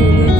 truly.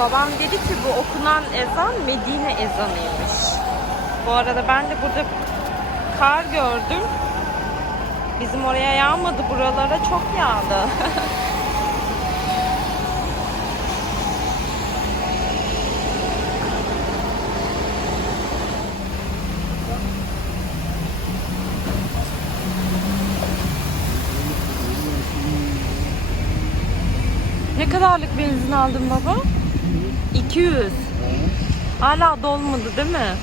Babam dedi ki bu okunan ezan Medine ezanıymış. Bu arada ben de burada kar gördüm. Bizim oraya yağmadı, buralara çok yağdı. Ne kadarlık benzin aldın baba? 200. Hala dolmadı değil mi?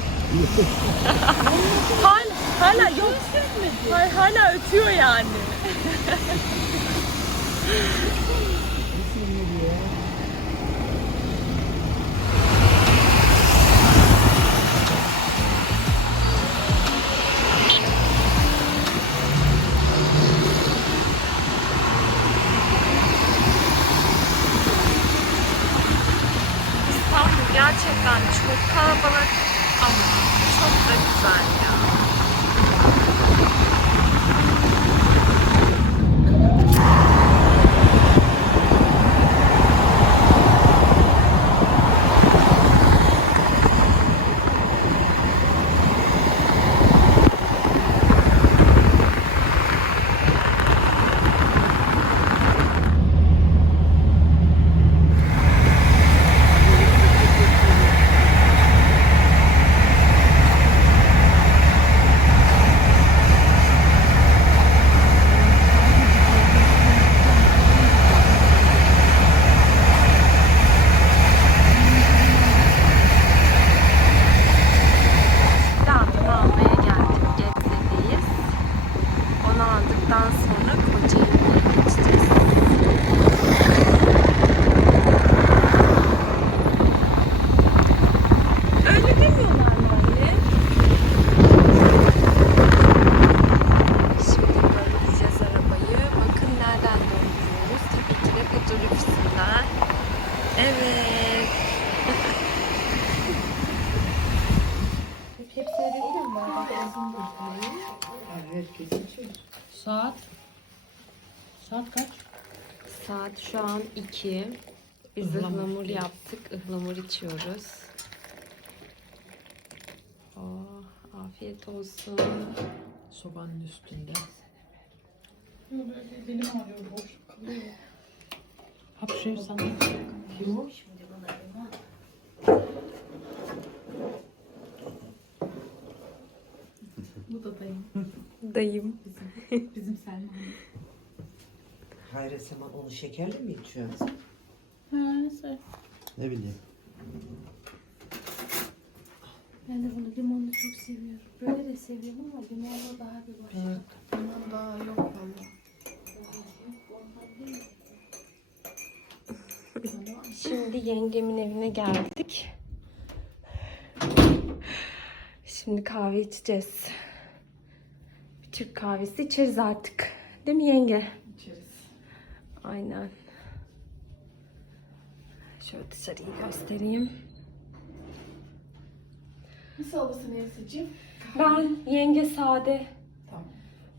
hala, hala yok. Hayır, hala ötüyor yani. Saat kaç? Saat şu an 2. Biz ıhlamur diyor. yaptık. Ihlamur içiyoruz. Oh, afiyet olsun. Sobanın üstünde. Böyle belim ağrıyor. Boş kalıyor. Hapşırıyor sana. Yok. Bu da dayım. Dayım. Bizim Selma. Hayır Sema onu şekerli mi içiyorsun? Ha, nasıl? Ne bileyim. Ben de bunu limonlu çok seviyorum. Böyle de seviyorum ama limonlu daha bir başka. Evet. Limon daha yok valla. Şimdi yengemin evine geldik. Şimdi kahve içeceğiz. Bir Türk kahvesi içeriz artık. Değil mi yenge? Aynen. Şöyle dışarıyı göstereyim. Nasıl alırsın Elsa'cığım? Ben yenge sade.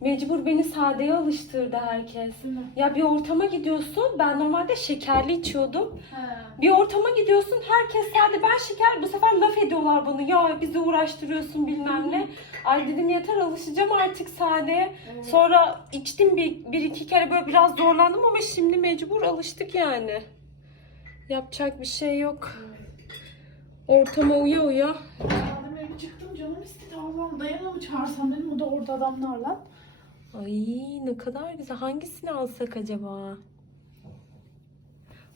Mecbur beni sadeye alıştırdı herkes. Mi? Ya bir ortama gidiyorsun. Ben normalde şekerli içiyordum. Ha. Bir ortama gidiyorsun. Herkes sade. Ben şeker. Bu sefer laf ediyorlar bana. Ya bizi uğraştırıyorsun bilmem ne. Ay dedim yeter alışacağım artık sadeye. Evet. Sonra içtim bir, bir iki kere böyle biraz zorlandım ama şimdi mecbur alıştık yani. Yapacak bir şey yok. Ortama uya uya. Çıktım canım istedi. Allah'ım dayanamam çağırsam dedim. O da orada adamlarla. Ay ne kadar güzel. Hangisini alsak acaba?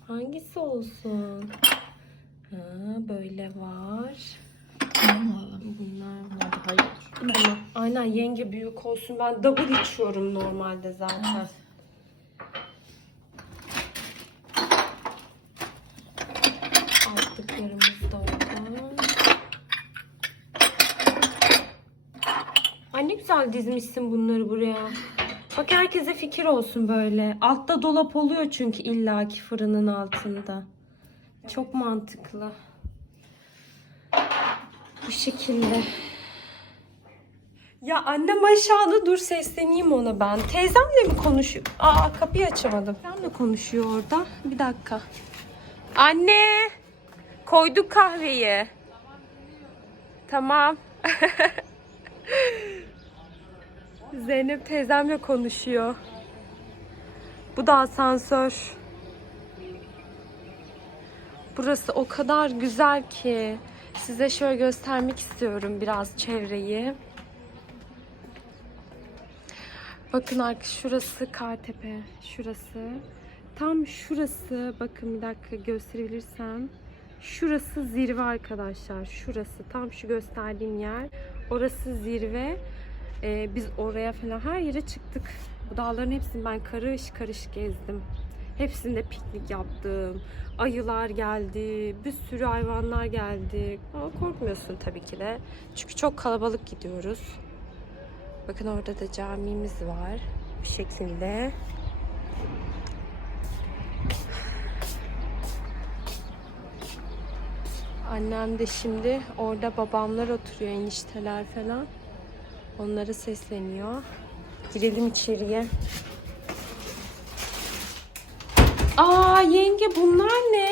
Hangisi olsun? Ha, böyle var. Bunlar var. Hayır. Ama aynen yenge büyük olsun. Ben double içiyorum normalde zaten. Altlıklarımız da orada. Ay ne güzel dizmişsin bunları buraya. Bak herkese fikir olsun böyle. Altta dolap oluyor çünkü illaki fırının altında. Çok mantıklı. Bu şekilde. Ya annem aşağıda dur sesleneyim ona ben. Teyzemle mi konuşuyor? Aa kapıyı açamadım. Teyzemle konuşuyor orada. Bir dakika. Anne! Koyduk kahveyi. Tamam. Zeynep teyzemle konuşuyor. Bu da asansör. Burası o kadar güzel ki. Size şöyle göstermek istiyorum biraz çevreyi. Bakın arka şurası Kartepe. Şurası. Tam şurası. Bakın bir dakika gösterebilirsem. Şurası zirve arkadaşlar. Şurası. Tam şu gösterdiğim yer. Orası zirve. Ee, biz oraya falan her yere çıktık. Bu dağların hepsini ben karış karış gezdim. Hepsinde piknik yaptım. Ayılar geldi. Bir sürü hayvanlar geldi. Ama korkmuyorsun tabii ki de. Çünkü çok kalabalık gidiyoruz. Bakın orada da camimiz var. Bu şekilde. Annem de şimdi orada babamlar oturuyor enişteler falan. Onlara sesleniyor. Girelim içeriye. Aa yenge bunlar ne?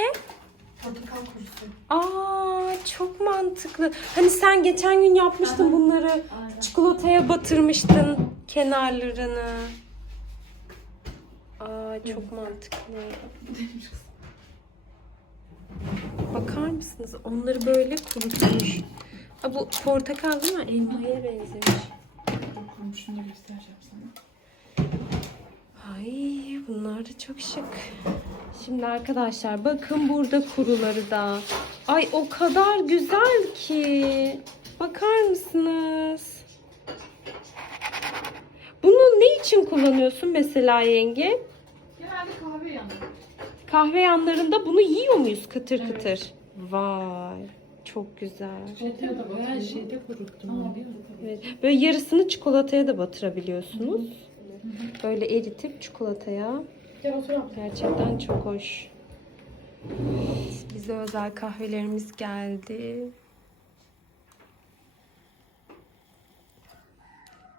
Portakal kurusu. Aa çok mantıklı. Hani sen geçen gün yapmıştın bunları. Aynen. Çikolataya batırmıştın kenarlarını. Aa çok mantıklı. Bakar mısınız? Onları böyle kurutmuş. Aa, bu portakal değil mi? Elmaya benzemiş. Dokunmuş. Şunu da göstereceğim sana. Ay bunlar da çok şık. Şimdi arkadaşlar bakın burada kuruları da. Ay o kadar güzel ki. Bakar mısınız? Bunu ne için kullanıyorsun mesela yenge? Genelde kahve yanı. Kahve yanlarında bunu yiyor muyuz kıtır kıtır? Vay çok güzel. Çikolataya da bayağı şeyde kuruttum. Ama. Evet. Böyle yarısını çikolataya da batırabiliyorsunuz. Böyle eritip çikolataya. Gerçekten çok hoş. Bize özel kahvelerimiz geldi.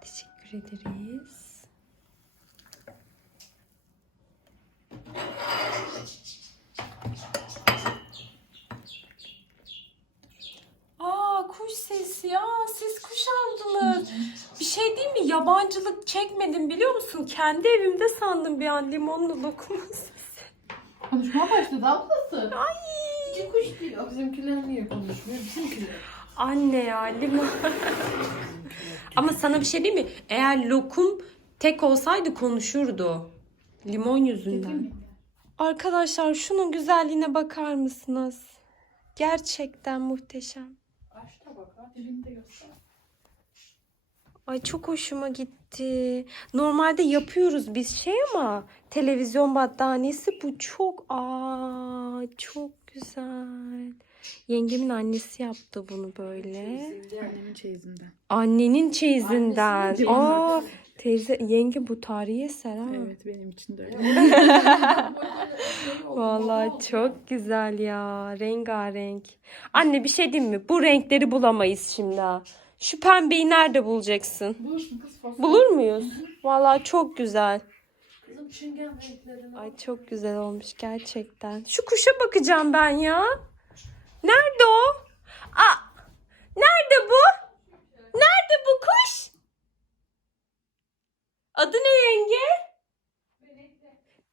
Teşekkür ederiz. Sesi ya. Siz kuş aldınız. Bir şey değil mi? Yabancılık çekmedim biliyor musun? Kendi evimde sandım bir an limonlu lokumun sesi. Konuşmaya başladı ablası. Ay. Küçük kuş değil. O bizimkiler niye konuşmuyor? Bizimkiler. Anne ya limon. Ama sana bir şey diyeyim mi? Eğer lokum tek olsaydı konuşurdu. Limon yüzünden. Arkadaşlar şunun güzelliğine bakar mısınız? Gerçekten muhteşem. Aç tabaka. Dibinde göster. Ay çok hoşuma gitti. Normalde yapıyoruz biz şey ama televizyon battaniyesi bu çok aa çok güzel. Yengemin annesi yaptı bunu böyle. Annemin çeyizinden. Annenin çeyizinden. Annesinin Aa teyze yenge bu tarihi eser ha. Evet benim için de öyle. Vallahi çok güzel ya. Rengarenk. Anne bir şey diyeyim mi? Bu renkleri bulamayız şimdi ha. Şu pembeyi nerede bulacaksın? Bulursun kız fasulye. Bulur muyuz? Vallahi çok güzel. Kızım çingen renklerini. Ay çok güzel olmuş gerçekten. Şu kuşa bakacağım ben ya. Nerede o? Aa, nerede bu? Nerede bu kuş? Adı ne yenge?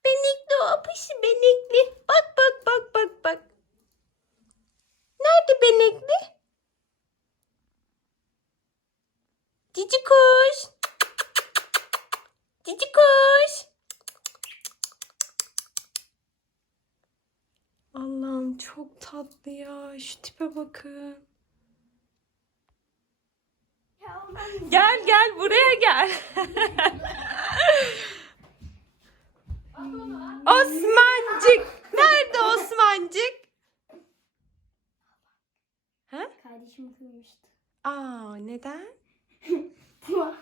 Benekli o pışı benekli. Bak bak bak bak bak. Nerede benekli? Cici kuş. Cici kuş. Allah'ım çok tatlı ya. Şu tipe bakın. Gel gel buraya gel. Osmancık. Nerede Osmancık? Ha? Kardeşim kırmıştı. Aa neden?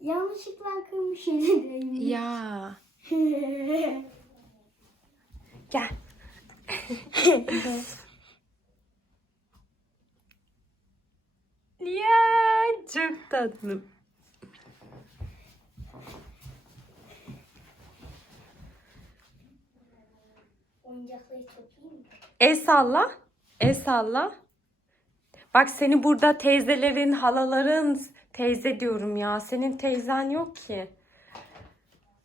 Yanlışlıkla kırmış elindeyim. Ya. Gel. Ya çok tatlı. Oyuncakları? El salla. El salla. Bak seni burada teyzelerin, halaların, teyze diyorum ya. Senin teyzen yok ki.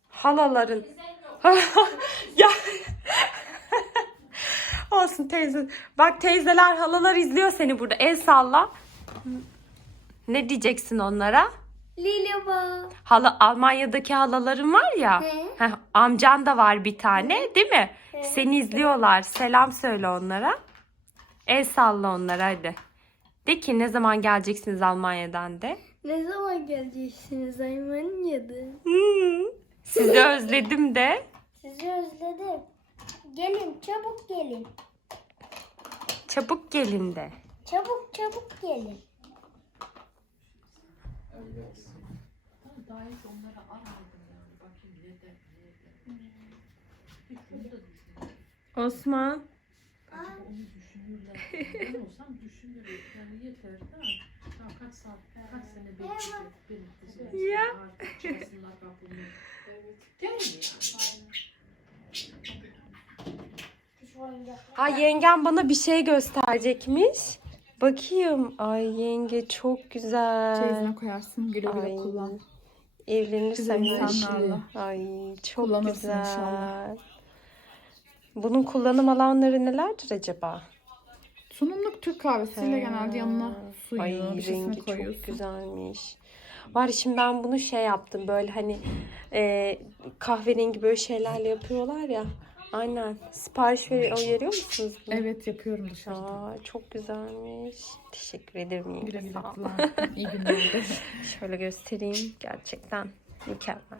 Halaların. ya. Olsun teyze. Bak teyzeler, halalar izliyor seni burada. El salla. Ne diyeceksin onlara? Lilaba. Hala Almanya'daki halaların var ya. He. heh, amcan da var bir tane, değil mi? Seni izliyorlar. Selam söyle onlara. El salla onlara hadi. De ki ne zaman geleceksiniz Almanya'dan de. Ne zaman geleceksiniz Almanya'da? Hmm, Sizi özledim de. Sizi özledim. Gelin çabuk gelin. Çabuk gelin de. Çabuk çabuk gelin. Daha hiç onlara aramadım yani. Bakayım ne de ne de. Hiç onu da düşünmüyorum. Osman. Onu düşünürler. Ben olsam düşünürüm. Yani yeter de. Daha kaç saat, kaç sene bekleyecek benim kızım. Ya. Artık çalsınlar kapımı. Evet. Değil mi yani? Ha yengem bana bir şey gösterecekmiş. Bakayım. Ay yenge çok güzel. Çeyizine koyarsın güle güle Ay, kullan. Evlenirsem Güzel şey. insanlarla. Ay çok Kullanırsın güzel. inşallah. Bunun kullanım alanları nelerdir acaba? Sunumluk Türk kahvesiyle genelde yanına suyu, Ay bir şeysini rengi koyuyorsun. çok güzelmiş. Var şimdi ben bunu şey yaptım böyle hani e, kahverengi böyle şeylerle yapıyorlar ya. Aynen. Sipariş ver veriyor musunuz? bunu? Evet yapıyorum dışarıda. Aa, çok güzelmiş. Teşekkür ederim. Güle güle. İyi günler. Şöyle göstereyim. Gerçekten mükemmel.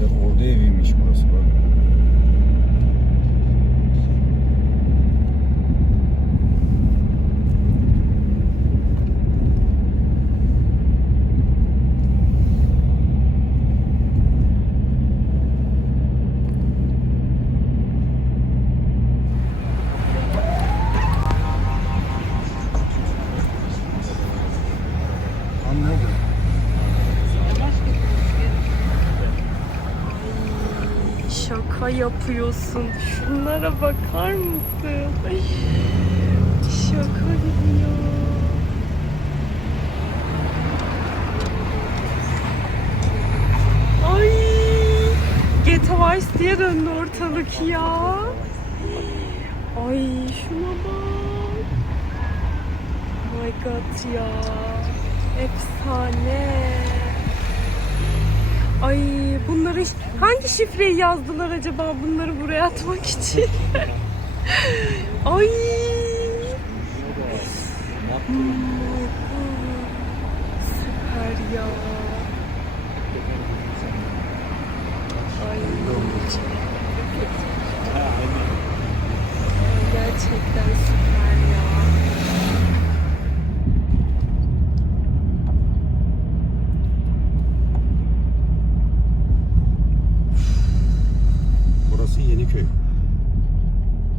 Kalender ordu eviymiş burası bak. Anladım. Şaka yapıyorsun. Şunlara bakar mısın? Ay, Şaka gibi ya. Ay, Ghetto Vice diye döndü ortalık ya. Ay şuna bak. Oh my god ya. Efsane. Ay bunları hangi şifreyi yazdılar acaba bunları buraya atmak için? Ay. God. Süper ya. Ay. Ay, Gerçekten süper ya. Burası Yeniköy.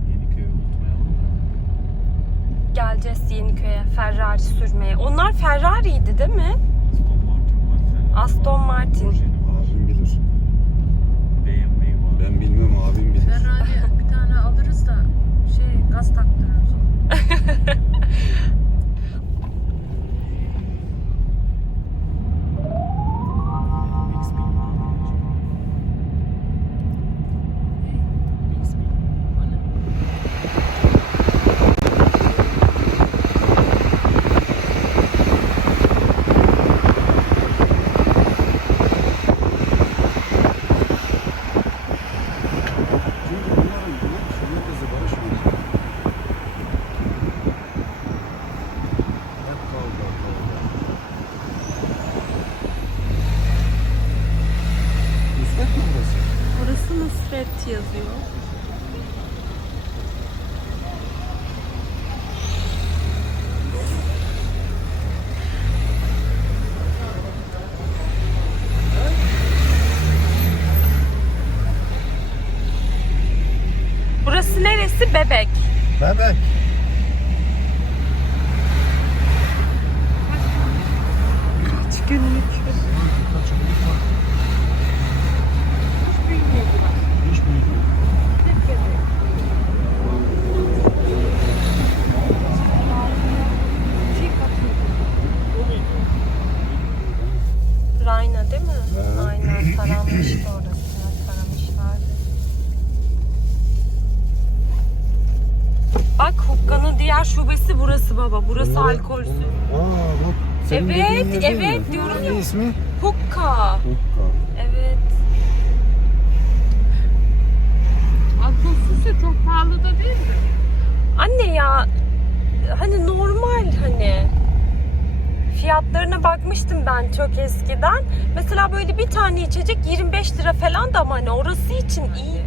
Yeniköy'ü unutmayalım. Geleceğiz Yeniköy'e Ferrari sürmeye. Onlar Ferrari'ydi değil mi? Bebek. Kaç günlük? Hiç büyük. Rayna değil mi? Evet. Aynen taranmıştı orası. Taramışlardı. Bak Diğer şubesi burası baba. Burası Bunları- alkolsüz. Aa bak. senin Evet, dediğin yer değil evet, mi? diyorum Ne ya. ismi? Hukka. Hukka. Evet. Alkolsüzse çok pahalı da değil mi? Anne ya hani normal hani fiyatlarına bakmıştım ben çok eskiden. Mesela böyle bir tane içecek 25 lira falan da ama hani orası için iyi.